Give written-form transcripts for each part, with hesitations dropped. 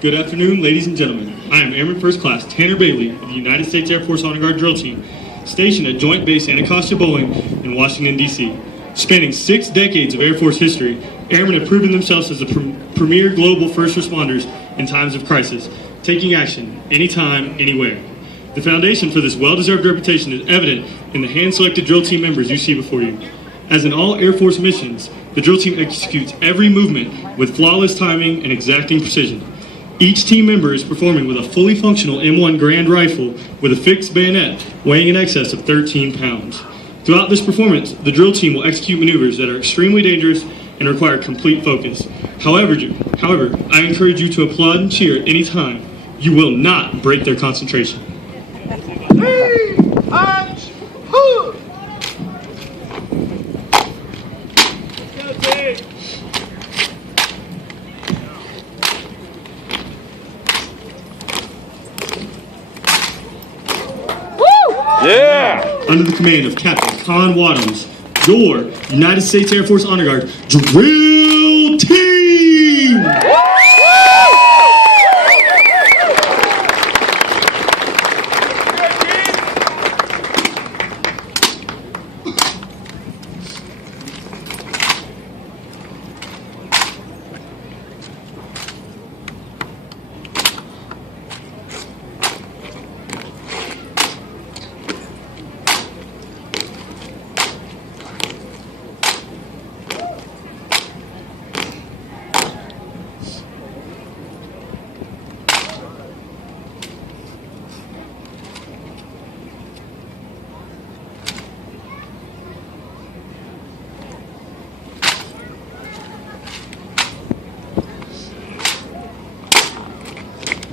Good afternoon, ladies and gentlemen. I am Airman First Class Tanner Bailey of the United States Air Force Honor Guard Drill Team, stationed at Joint Base Anacostia Bowling in Washington, D.C. Spanning 6 decades of Air Force history, airmen have proven themselves as the premier global first responders in times of crisis, taking action anytime, anywhere. The foundation for this well-deserved reputation is evident in the hand-selected drill team members you see before you. As in all Air Force missions, the drill team executes every movement with flawless timing and exacting precision. Each team member is performing with a fully functional M1 Grand Rifle with a fixed bayonet weighing in excess of 13 pounds. Throughout this performance, the drill team will execute maneuvers that are extremely dangerous and require complete focus. However, I encourage you to applaud and cheer at any time. You will not break their concentration. Yeah! Under the command of Captain Con Wadhams, your United States Air Force Honor Guard Drill Team!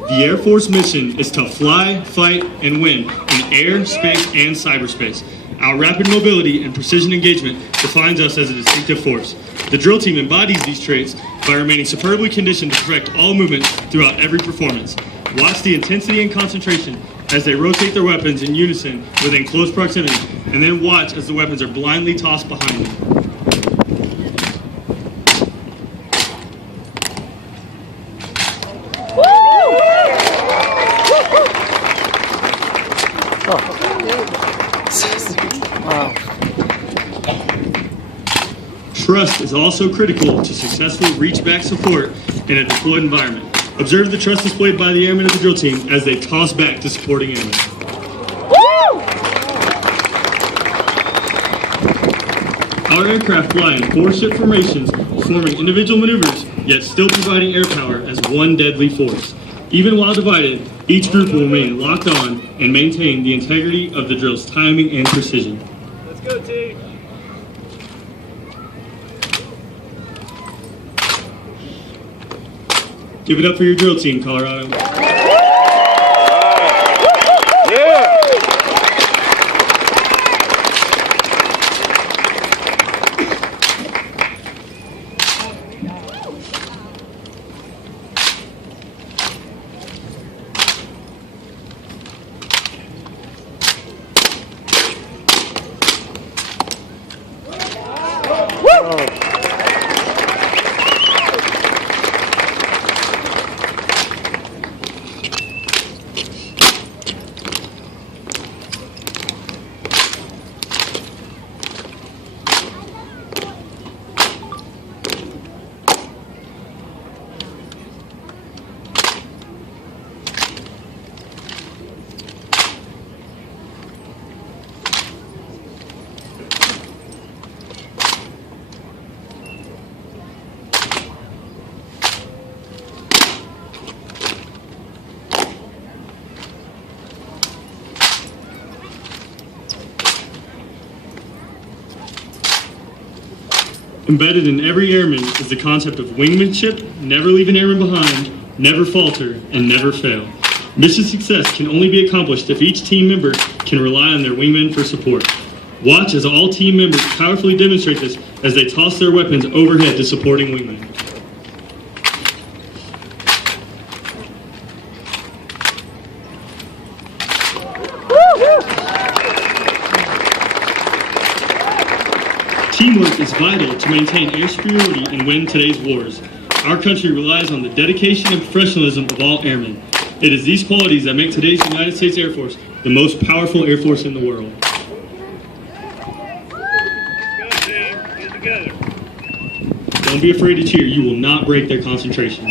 The Air Force mission is to fly, fight, and win in air, space, and cyberspace. Our rapid mobility and precision engagement defines us as a distinctive force. The drill team embodies these traits by remaining superbly conditioned to perfect all movements throughout every performance. Watch the intensity and concentration as they rotate their weapons in unison within close proximity, and then watch as the weapons are blindly tossed behind them. Trust is also critical to successfully reach back support in a deployed environment. Observe the trust displayed by the airmen of the drill team as they toss back to supporting airmen. Our aircraft fly in 4-ship formations, performing individual maneuvers, yet still providing air power as one deadly force. Even while divided, each group will remain locked on and maintain the integrity of the drill's timing and precision. Let's go, team! Give it up for your drill team, Colorado. Embedded in every airman is the concept of wingmanship, never leave an airman behind, never falter, and never fail. Mission success can only be accomplished if each team member can rely on their wingmen for support. Watch as all team members powerfully demonstrate this as they toss their weapons overhead to supporting wingmen. Teamwork is vital to maintain air superiority and win today's wars. Our country relies on the dedication and professionalism of all airmen. It is these qualities that make today's United States Air Force the most powerful Air Force in the world. Don't be afraid to cheer. You will not break their concentration.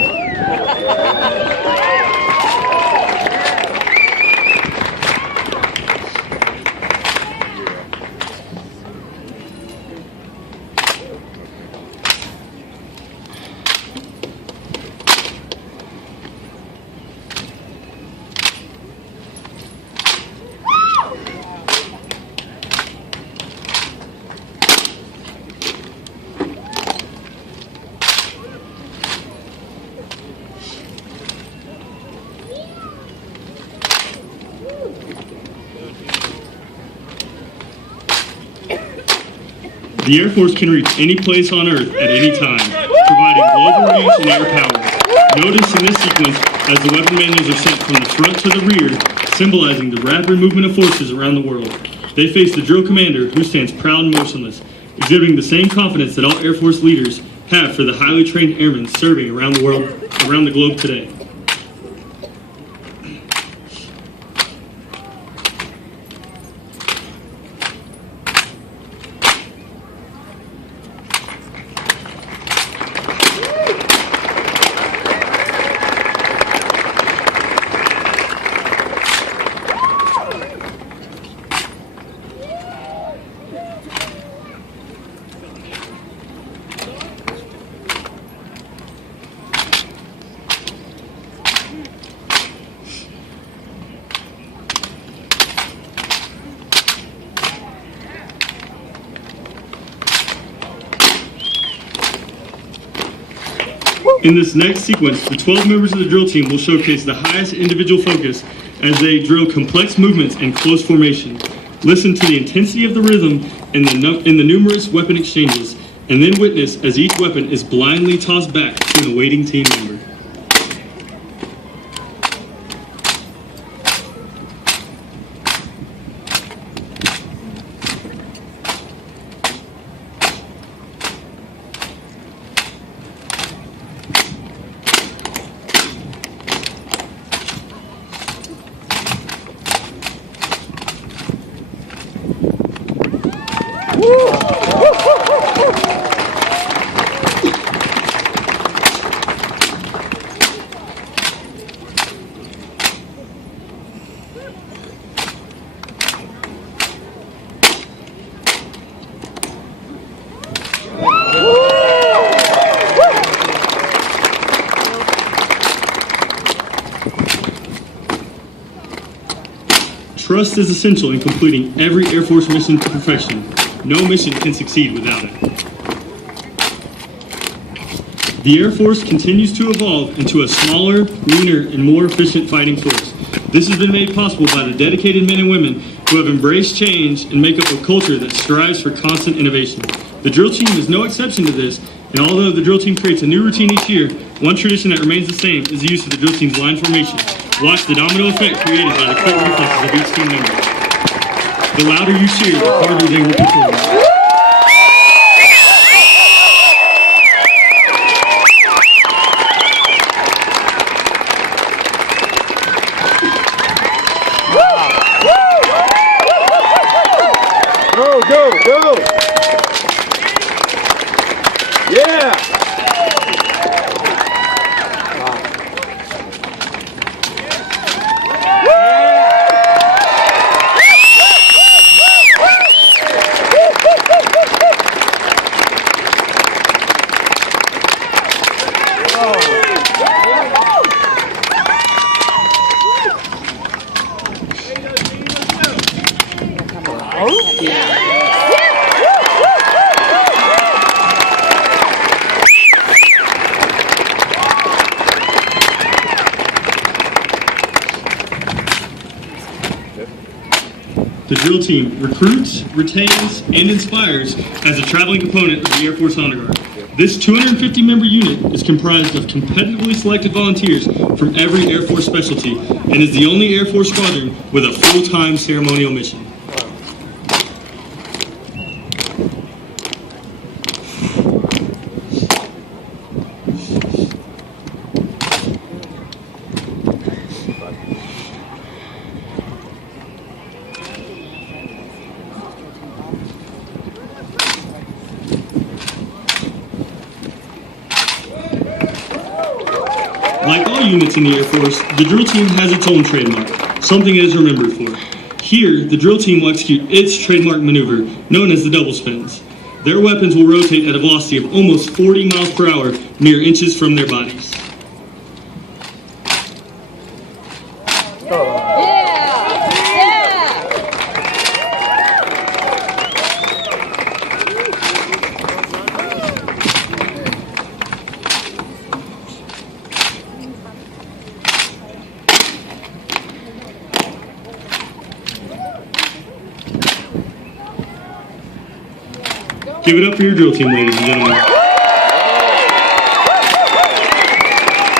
The Air Force can reach any place on Earth at any time, providing global reach and air power. Notice in this sequence as the weapon manuals are sent from the front to the rear, symbolizing the rapid movement of forces around the world. They face the drill commander, who stands proud and motionless, exhibiting the same confidence that all Air Force leaders have for the highly trained airmen serving around the globe today. In this next sequence, the 12 members of the drill team will showcase the highest individual focus as they drill complex movements in close formation. Listen to the intensity of the rhythm in the numerous weapon exchanges, and then witness as each weapon is blindly tossed back to an awaiting team member. Trust is essential in completing every Air Force mission to perfection. No mission can succeed without it. The Air Force continues to evolve into a smaller, leaner, and more efficient fighting force. This has been made possible by the dedicated men and women who have embraced change and make up a culture that strives for constant innovation. The drill team is no exception to this, and although the drill team creates a new routine each year, one tradition that remains the same is the use of the drill team's line formation. Watch the domino effect created by the quick reflexes of each team member. The louder you cheer, the harder they will perform. Go! Yeah! The drill team recruits, retains, and inspires as a traveling component of the Air Force Honor Guard. This 250-member unit is comprised of competitively selected volunteers from every Air Force specialty and is the only Air Force squadron with a full-time ceremonial mission. Like all units in the Air Force, the drill team has its own trademark, something it is remembered for. Here, the drill team will execute its trademark maneuver, known as the double spins. Their weapons will rotate at a velocity of almost 40 miles per hour, mere inches from their bodies. Give it up for your drill team, ladies and gentlemen.